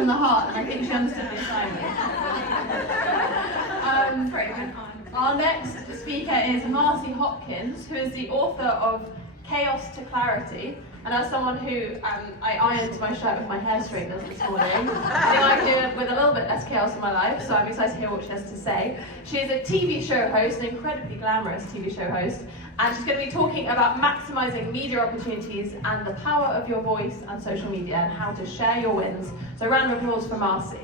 from the heart, and I think she understood the assignment. Our next speaker is Marci Hopkins, who is the author of Chaos to Clarity. And as someone who, I ironed my shirt with my hair straighteners this morning, I think I can do it with a little bit less chaos in my life, so I'm excited to hear what she has to say. She is a TV show host, an incredibly glamorous TV show host, and she's going to be talking about maximizing media opportunities and the power of your voice and social media and how to share your wins. So a round of applause for Marci.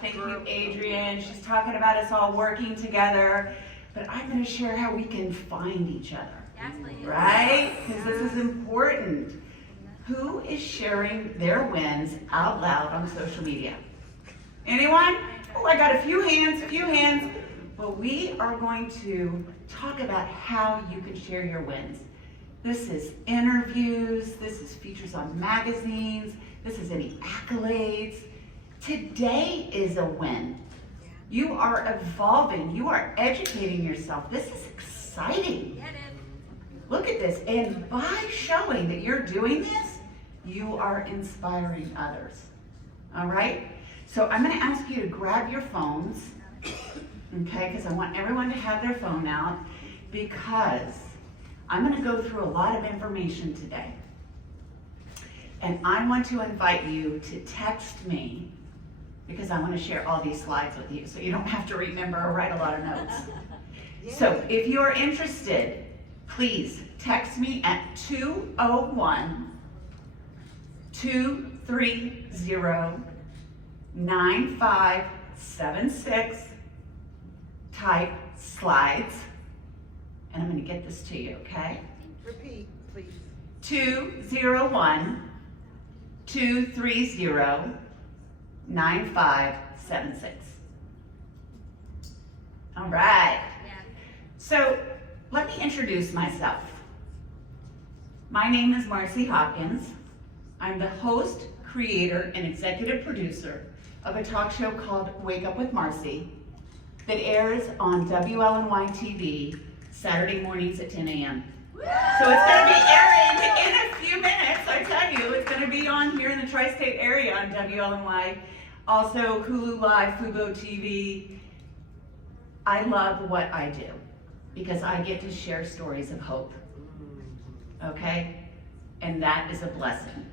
Thank you, Adrienne. She's talking about us all working together, but I'm going to share how we can find each other, right? Because this is important. Who is sharing their wins out loud on social media? Anyone? Oh, I got a few hands. Well, we are going to talk about how you can share your wins. This is interviews, this is features on magazines, this is any accolades. Today is a win. You are evolving. You are educating yourself. This is exciting. Look at this. And by showing that you're doing this, you are inspiring others. All right? So I'm going to ask you to grab your phones, okay, because I want everyone to have their phone out, because I'm going to go through a lot of information today. And I want to invite you to text me, because I want to share all these slides with you, so you don't have to remember or write a lot of notes. So if you're interested, please text me at 201-230-9576. Type slides, and I'm going to get this to you, okay? Repeat, please. 201-230-9576. All right. So let me introduce myself. My name is Marci Hopkins. I'm the host, creator, and executive producer of a talk show called Wake Up with Marci that airs on WLNY TV Saturday mornings at 10 a.m. So it's going to be airing in a few minutes, I tell you. It's going to be on here in the tri-state area on WLNY. Also, Hulu Live, Fubo TV. I love what I do because I get to share stories of hope. Okay? And that is a blessing.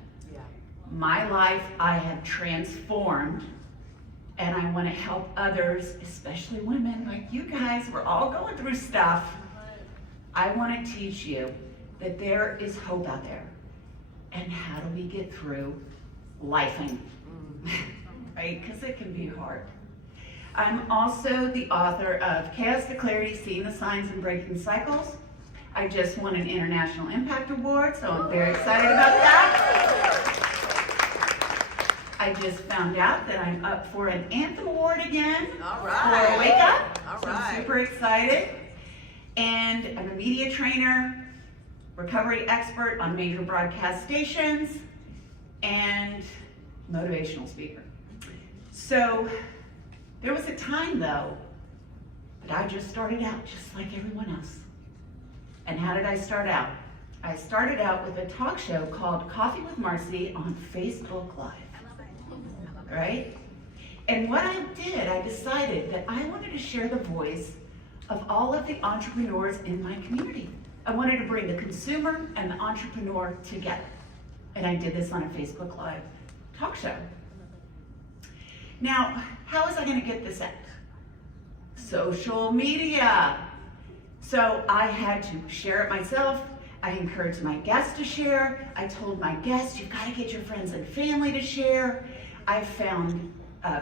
My life, I have transformed, and I want to help others, especially women like you guys. We're all going through stuff. I want to teach you that there is hope out there. And how do we get through lifing? Right? Because it can be hard. I'm also the author of Chaos to Clarity, Seeing the Signs and Breaking Cycles. I just won an International Impact Award, so I'm very excited about that. I just found out that I'm up for an Anthem Award again for Wake Up. So I'm super excited. And I'm a media trainer, recovery expert on major broadcast stations, and motivational speaker. So there was a time, though, that I just started out just like everyone else. And how did I start out? I started out with a talk show called Coffee with Marci on Facebook Live. Right? And what I did, I decided that I wanted to share the voice of all of the entrepreneurs in my community. I wanted to bring the consumer and the entrepreneur together. And I did this on a Facebook Live talk show. Now, how was I going to get this out? Social media. So I had to share it myself. I encouraged my guests to share. I told my guests, you've got to get your friends and family to share. I found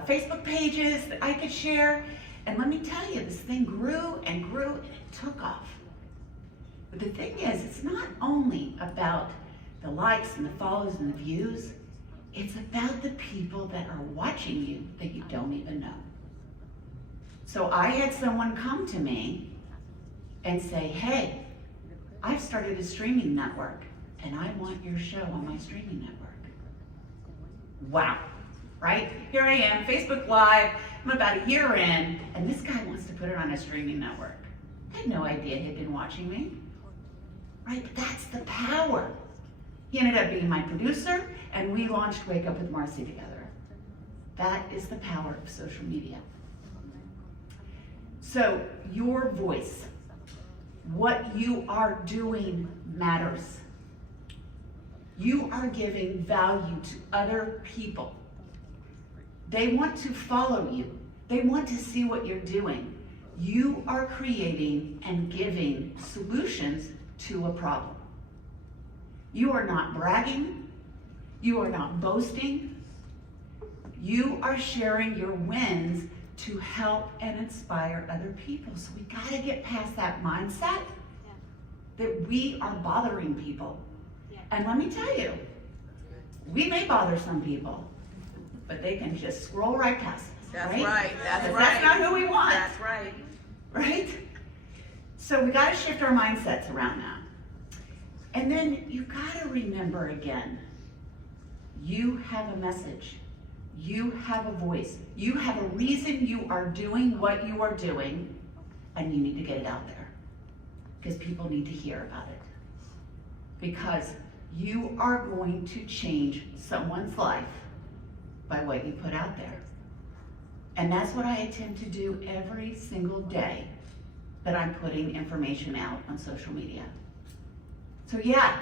Facebook pages that I could share. And let me tell you, this thing grew and grew and it took off. But the thing is, it's not only about the likes and the follows and the views, it's about the people that are watching you that you don't even know. So I had someone come to me and say, hey, I've started a streaming network and I want your show on my streaming network. Wow, right? Here I am, Facebook Live, I'm about a year in, and this guy wants to put it on a streaming network. I had no idea he'd been watching me, right? But that's the power. He ended up being my producer, and we launched Wake Up with Marci together. That is the power of social media. So your voice, what you are doing matters. You are giving value to other people. They want to follow you. They want to see what you're doing. You are creating and giving solutions to a problem. You are not bragging. You are not boasting. You are sharing your wins to help and inspire other people. So we gotta get past that mindset that we are bothering people. And let me tell you, we may bother some people, but they can just scroll right past us. That's right. Right. That's right. That's not who we want. That's right. Right? So we got to shift our mindsets around that. And then you got to remember again, you have a message. You have a voice. You have a reason you are doing what you are doing, and you need to get it out there because people need to hear about it. Because you are going to change someone's life by what you put out there. And that's what I attempt to do every single day that I'm putting information out on social media. So yeah,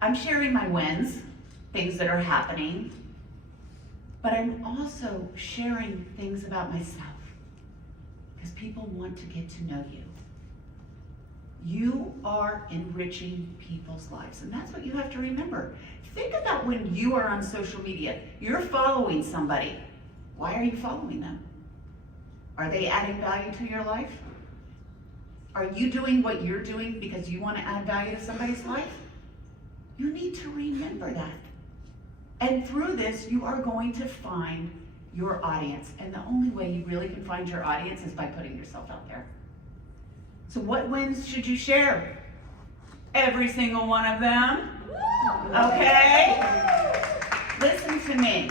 I'm sharing my wins, things that are happening, but I'm also sharing things about myself because people want to get to know you. You are enriching people's lives, and that's what you have to remember. Think about when you are on social media. You're following somebody. Why are you following them? Are they adding value to your life? Are you doing what you're doing because you want to add value to somebody's life? You need to remember that. And through this, you are going to find your audience. And the only way you really can find your audience is by putting yourself out there. So what wins should you share? Every single one of them. Okay? Listen to me.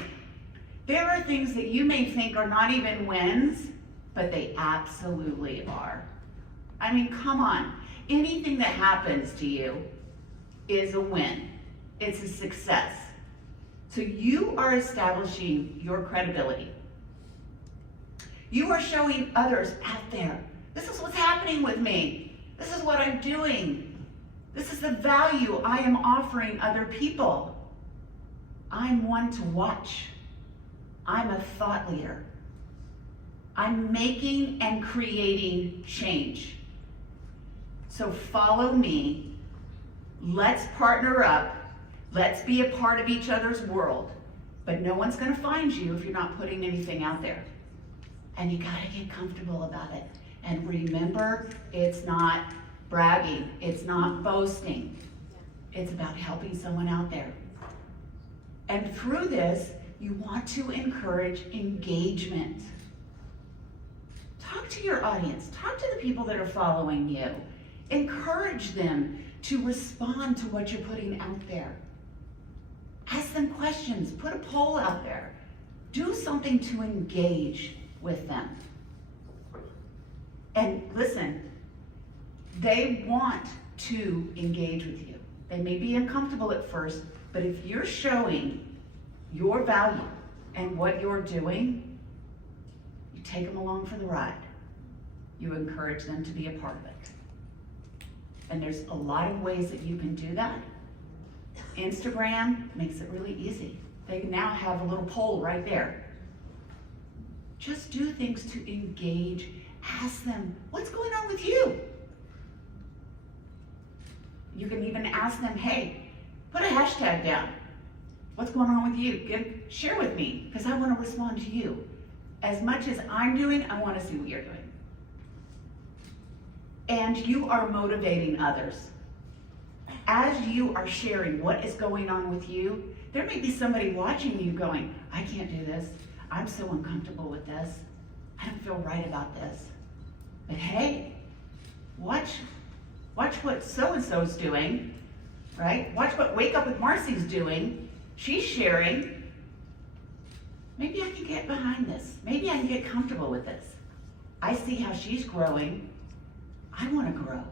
There are things that you may think are not even wins, but they absolutely are. I mean, come on. Anything that happens to you is a win. It's a success. So you are establishing your credibility. You are showing others out there, this is what's happening with me. This is what I'm doing. This is the value I am offering other people. I'm one to watch. I'm a thought leader. I'm making and creating change. So follow me. Let's partner up. Let's be a part of each other's world. But no one's going to find you if you're not putting anything out there. And you got to get comfortable about it. And remember, it's not bragging. It's not boasting. It's about helping someone out there. And through this, you want to encourage engagement. Talk to your audience. Talk to the people that are following you. Encourage them to respond to what you're putting out there. Ask them questions. Put a poll out there. Do something to engage with them. And listen, they want to engage with you. They may be uncomfortable at first, but if you're showing your value and what you're doing, you take them along for the ride. You encourage them to be a part of it. And there's a lot of ways that you can do that. Instagram makes it really easy. They now have a little poll right there. Just do things to engage. Ask them, what's going on with you? You can even ask them, hey, put a hashtag down. What's going on with you? Share with me, because I want to respond to you. As much as I'm doing, I want to see what you're doing. And you are motivating others. As you are sharing what is going on with you, there may be somebody watching you going, I can't do this. I'm so uncomfortable with this. I don't feel right about this. But hey, watch what so-and-so's doing, right? Watch what Wake Up with Marci's doing. She's sharing. Maybe I can get behind this. Maybe I can get comfortable with this. I see how she's growing. I want to grow.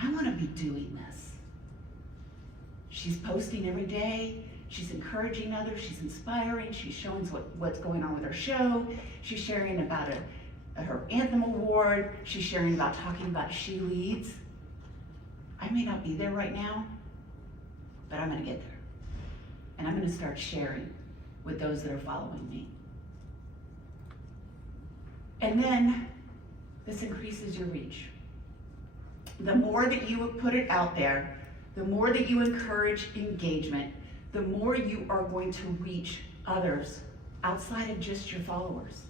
I want to be doing this. She's posting every day. She's encouraging others. She's inspiring. She's showing what's going on with her show. She's sharing about her Anthem Award. She's sharing about talking about She Leads. I may not be there right now, but I'm going to get there. And I'm going to start sharing with those that are following me. And then this increases your reach. The more that you put it out there, the more that you encourage engagement, the more you are going to reach others outside of just your followers.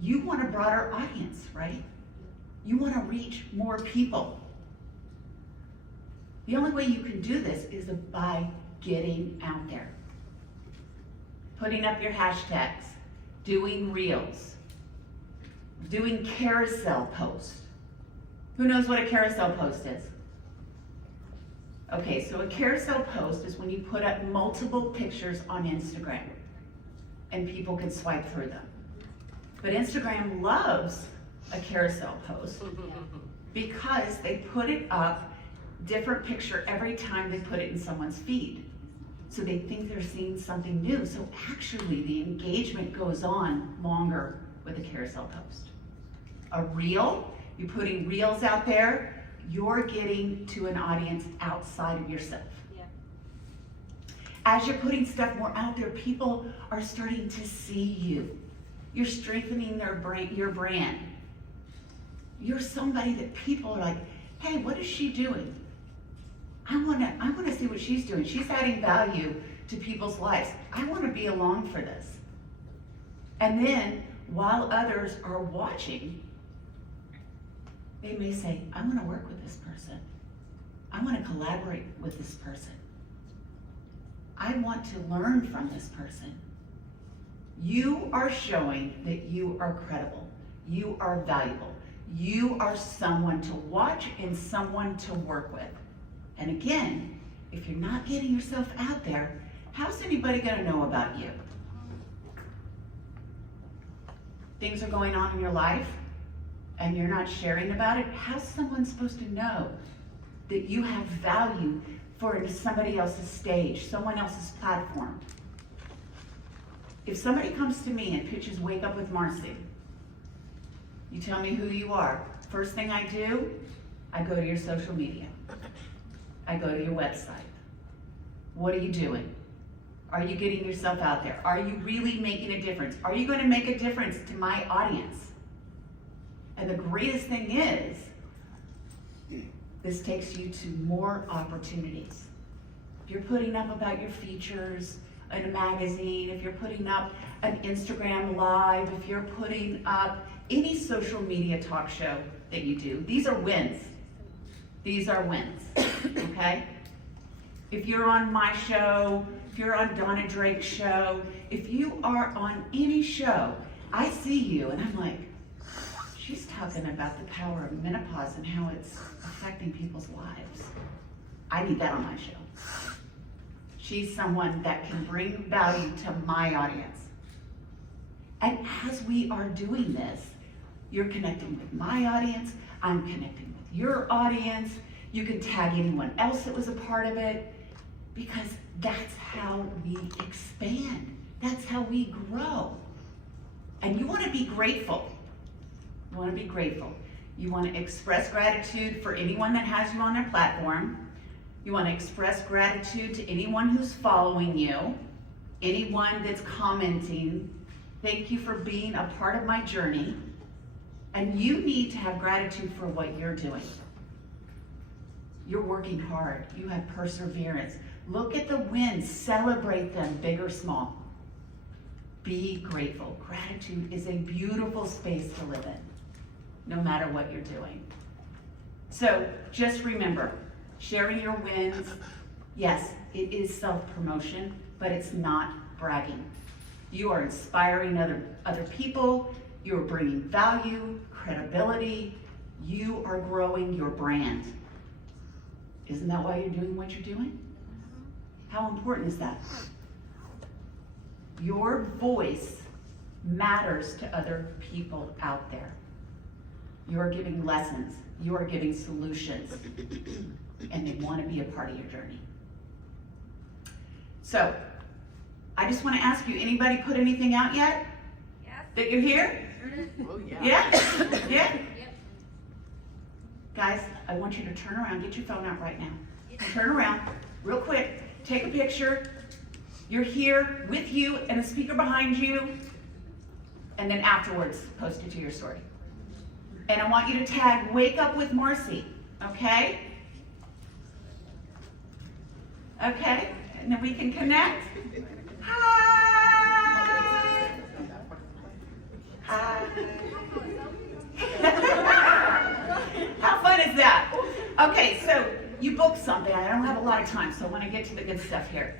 You want a broader audience, right? You want to reach more people. The only way you can do this is by getting out there. Putting up your hashtags, doing reels, doing carousel posts. Who knows what a carousel post is? Okay, so a carousel post is when you put up multiple pictures on Instagram and people can swipe through them. But Instagram loves a carousel post because they put it up, different picture every time they put it in someone's feed. So they think they're seeing something new. So actually the engagement goes on longer with a carousel post. A reel, you're putting reels out there, you're getting to an audience outside of yourself. Yeah. As you're putting stuff more out there, people are starting to see you. You're strengthening your brand. You're somebody that people are like, hey, what is she doing? I want to see what she's doing. She's adding value to people's lives. I want to be along for this. And then while others are watching, they may say, I want to work with this person. I want to collaborate with this person. I want to learn from this person. You are showing that you are credible. You are valuable. You are someone to watch and someone to work with. And again, if you're not getting yourself out there, how's anybody going to know about you? Things are going on in your life and you're not sharing about it. How's someone supposed to know that you have value for somebody else's stage, someone else's platform? If somebody comes to me and pitches Wake Up with Marci, you tell me who you are. First thing I do, I go to your social media. I go to your website. What are you doing? Are you getting yourself out there? Are you really making a difference? Are you going to make a difference to my audience? And the greatest thing is, this takes you to more opportunities. If you're putting up about your features in a magazine, if you're putting up an Instagram live, if you're putting up any social media talk show that you do, these are wins. These are wins, okay? If you're on my show, if you're on Donna Drake's show, if you are on any show, I see you and I'm like, she's talking about the power of menopause and how it's affecting people's lives. I need that on my show. She's someone that can bring value to my audience. And as we are doing this, you're connecting with my audience, I'm connecting with your audience, you can tag anyone else that was a part of it, because that's how we expand. That's how we grow. And you want to be grateful. You want to be grateful. You want to express gratitude for anyone that has you on their platform. You want to express gratitude to anyone who's following you, anyone that's commenting. Thank you for being a part of my journey. And you need to have gratitude for what you're doing. You're working hard. You have perseverance. Look at the wins, celebrate them, big or small. Be grateful. Gratitude is a beautiful space to live in, no matter what you're doing. So just remember, sharing your wins, yes, it is self-promotion, but it's not bragging. You are inspiring other people, you are bringing value, credibility, you are growing your brand. Isn't that why you're doing what you're doing? How important is that? Your voice matters to other people out there. You are giving lessons, you are giving solutions, and they want to be a part of your journey. So, I just want to ask you, anybody put anything out yet? Yes. That you're here? Oh, yeah. Yeah? Yeah? Yep. Guys, I want you to turn around, get your phone out right now. Turn around, real quick, take a picture. You're here with you and a speaker behind you, and then afterwards, post it to your story. And I want you to tag Wake Up with Marci, okay? Okay, and then we can connect. Hi! Hi! How fun is that? Okay, so you booked something. I don't have a lot of time, so I want to get to the good stuff here.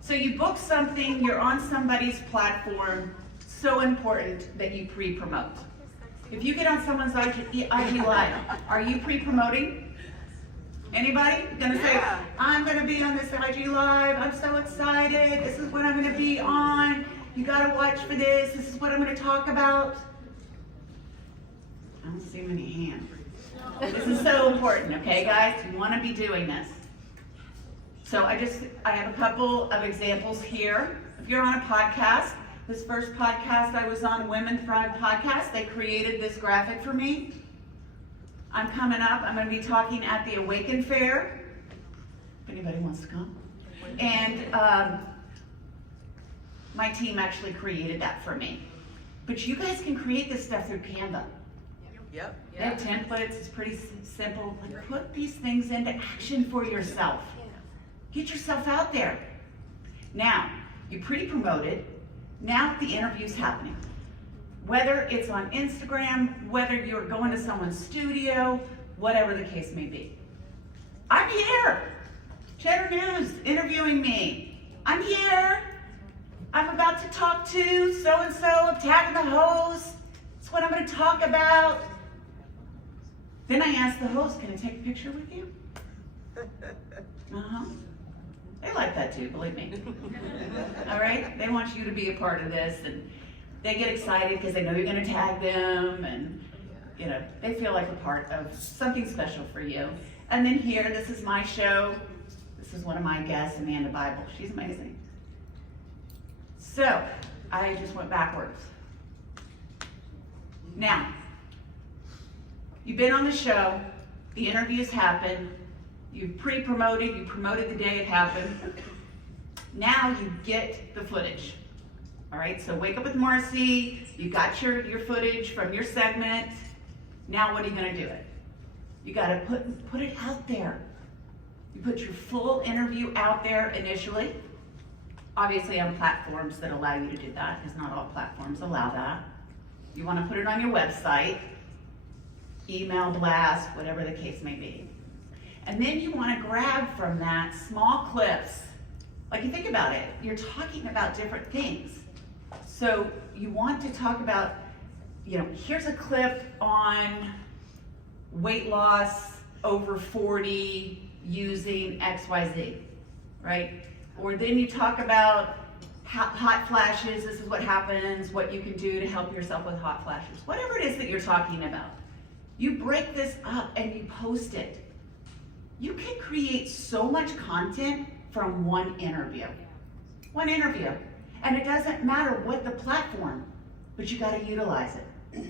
So you booked something, you're on somebody's platform, so important that you pre-promote. If you get on someone's IG Live, are you pre-promoting? Anybody gonna say, I'm gonna be on this IG Live, I'm so excited, this is what I'm gonna be on, you gotta watch for this is what I'm gonna talk about? I don't see many hands. This is so important, okay guys? You wanna be doing this. So I have a couple of examples here. If you're on a podcast, this first podcast I was on, Women Thrive Podcast, they created this graphic for me. I'm coming up, I'm gonna be talking at the Awaken Fair, if anybody wants to come. And my team actually created that for me. But you guys can create this stuff through Canva. Yep. They have templates, it's pretty simple. Like, put these things into action for yourself. Get yourself out there. Now, you pre-promoted, now the interview's happening. Whether it's on Instagram, whether you're going to someone's studio, whatever the case may be. I'm here. Cheddar News interviewing me. I'm here. I'm about to talk to so-and-so. I'm tagging the host. That's what I'm going to talk about. Then I asked the host, can I take a picture with you? Uh-huh. They like that too, believe me. All right? They want you to be a part of this, and they get excited because they know you're going to tag them, and you know, they feel like a part of something special for you. And then here, this is my show. This is one of my guests, Amanda Bible. She's amazing. So, I just went backwards. Now, you've been on the show, the interviews happened, you pre-promoted, you promoted the day it happened. Now you get the footage. All right, so Wake Up with Marci, you got your footage from your segment. Now what are you gonna do it? You gotta put it out there. You put your full interview out there initially. Obviously on platforms that allow you to do that, because not all platforms allow that. You wanna put it on your website, email blast, whatever the case may be. And then you wanna grab from that small clips. Like, you think about it, you're talking about different things. So you want to talk about, you know, here's a clip on weight loss over 40 using XYZ, right? Or then you talk about hot flashes, this is what happens, what you can do to help yourself with hot flashes. Whatever it is that you're talking about, you break this up and you post it. You can create so much content from one interview. One interview. And it doesn't matter what the platform, but you gotta utilize it.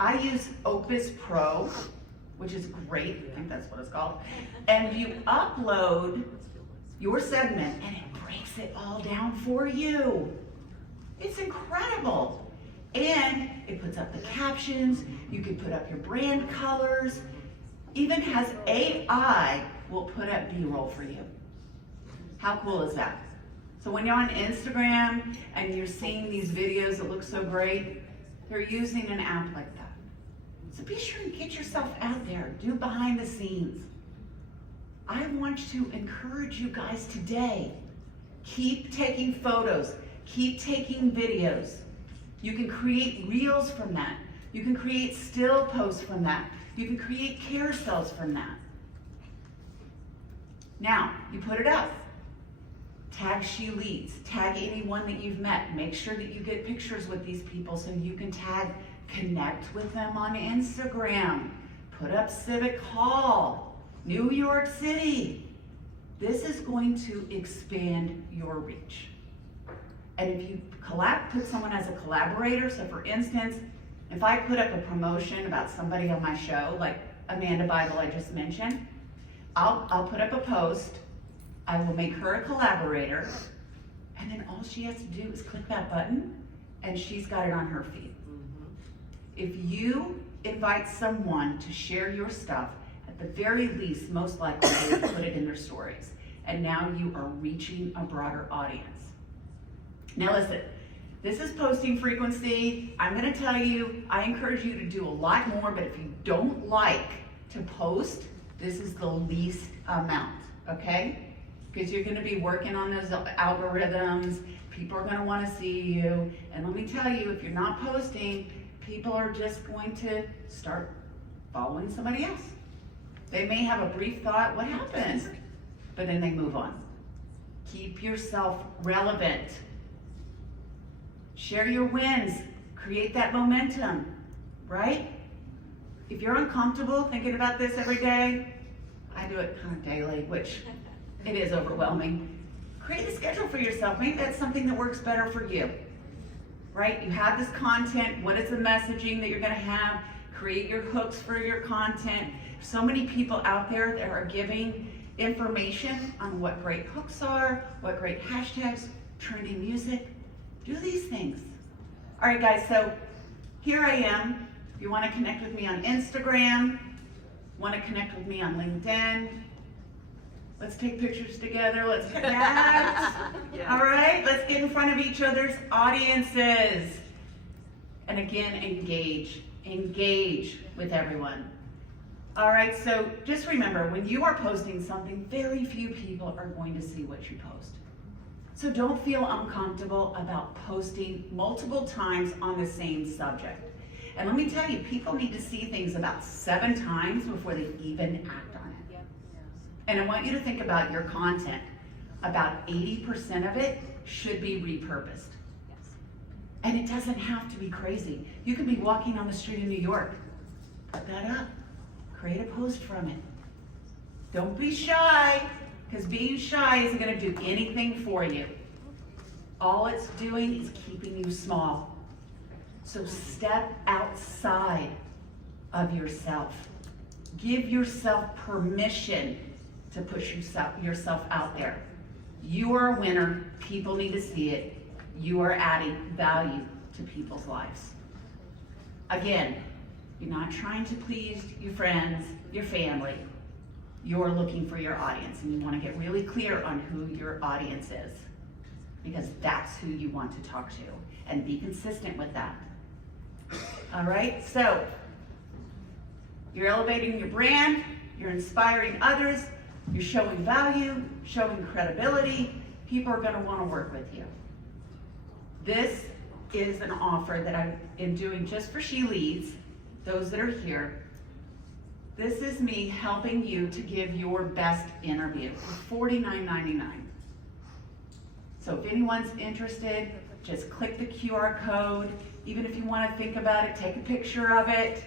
I use Opus Pro, which is great, I think that's what it's called. And you upload your segment and it breaks it all down for you. It's incredible. And it puts up the captions, you can put up your brand colors, even has AI will put up B-roll for you. How cool is that? So when you're on Instagram and you're seeing these videos that look so great, they're using an app like that. So be sure and get yourself out there, do behind the scenes. I want to encourage you guys today, keep taking photos, keep taking videos. You can create reels from that. You can create still posts from that. You can create carousels from that. Now, you put it up. Tag She Leads. Tag anyone that you've met. Make sure that you get pictures with these people so you can connect with them on Instagram. Put up Civic Hall, New York City. This is going to expand your reach. And if you put someone as a collaborator, so for instance, if I put up a promotion about somebody on my show, like Amanda Bible I just mentioned, I'll put up a post, I will make her a collaborator, and then all she has to do is click that button, and she's got it on her feed. If you invite someone to share your stuff, at the very least, most likely they will put it in their stories. And now you are reaching a broader audience. Now listen, this is posting frequency. I'm gonna tell you, I encourage you to do a lot more, but if you don't like to post, this is the least amount, okay? Because you're gonna be working on those algorithms, people are gonna wanna see you, and let me tell you, if you're not posting, people are just going to start following somebody else. They may have a brief thought, what happened? But then they move on. Keep yourself relevant. Share your wins, create that momentum, right? If you're uncomfortable thinking about this every day, I do it kind of daily, which it is overwhelming. Create a schedule for yourself. Maybe that's something that works better for you, right? You have this content. What is the messaging that you're going to have? Create your hooks for your content. So many people out there that are giving information on what great hooks are, what great hashtags, trendy music. Do these things. All right, guys, so here I am. If you want to connect with me on Instagram, want to connect with me on LinkedIn, let's take pictures together, let's connect. Yes. All right, let's get in front of each other's audiences. And again, engage with everyone. All right, so just remember, when you are posting something, very few people are going to see what you post. So don't feel uncomfortable about posting multiple times on the same subject. And let me tell you, people need to see things about 7 times before they even act on it. And I want you to think about your content. About 80% of it should be repurposed. And it doesn't have to be crazy. You could be walking on the street in New York. Put that up. Create a post from it. Don't be shy, because being shy isn't going to do anything for you. All it's doing is keeping you small. So step outside of yourself. Give yourself permission to push yourself out there. You are a winner. People need to see it. You are adding value to people's lives. Again, you're not trying to please your friends, your family. You're looking for your audience, and you want to get really clear on who your audience is, because that's who you want to talk to, and be consistent with that. All right, so you're elevating your brand, you're inspiring others, you're showing value, showing credibility. People are going to want to work with you. This is an offer that I am doing just for She Leads, those that are here. This is me helping you to give your best interview for $49.99. So if anyone's interested, just click the QR code. Even if you want to think about it, take a picture of it.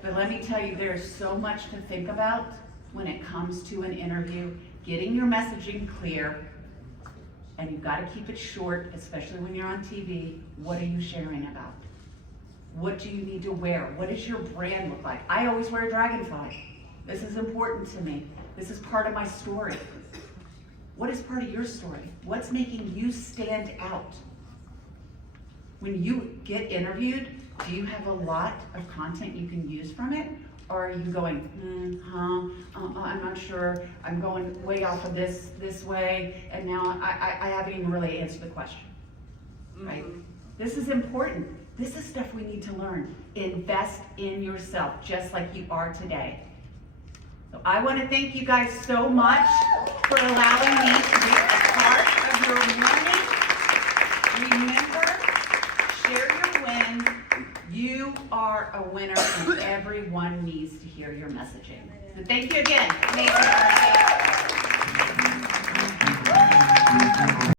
But let me tell you, there's so much to think about when it comes to an interview. Getting your messaging clear, and you've got to keep it short, especially when you're on TV. What are you sharing about? What do you need to wear? What does your brand look like? I always wear a dragonfly. This is important to me. This is part of my story. What is part of your story? What's making you stand out? When you get interviewed, do you have a lot of content you can use from it? Or are you going, I'm not sure, I'm going way off of this way, and now I haven't even really answered the question, right? This is important. This is stuff we need to learn. Invest in yourself, just like you are today. So I want to thank you guys so much for allowing me to be a part of your morning. Remember, share your wins. You are a winner, and everyone needs to hear your messaging. So thank you again. Amazing.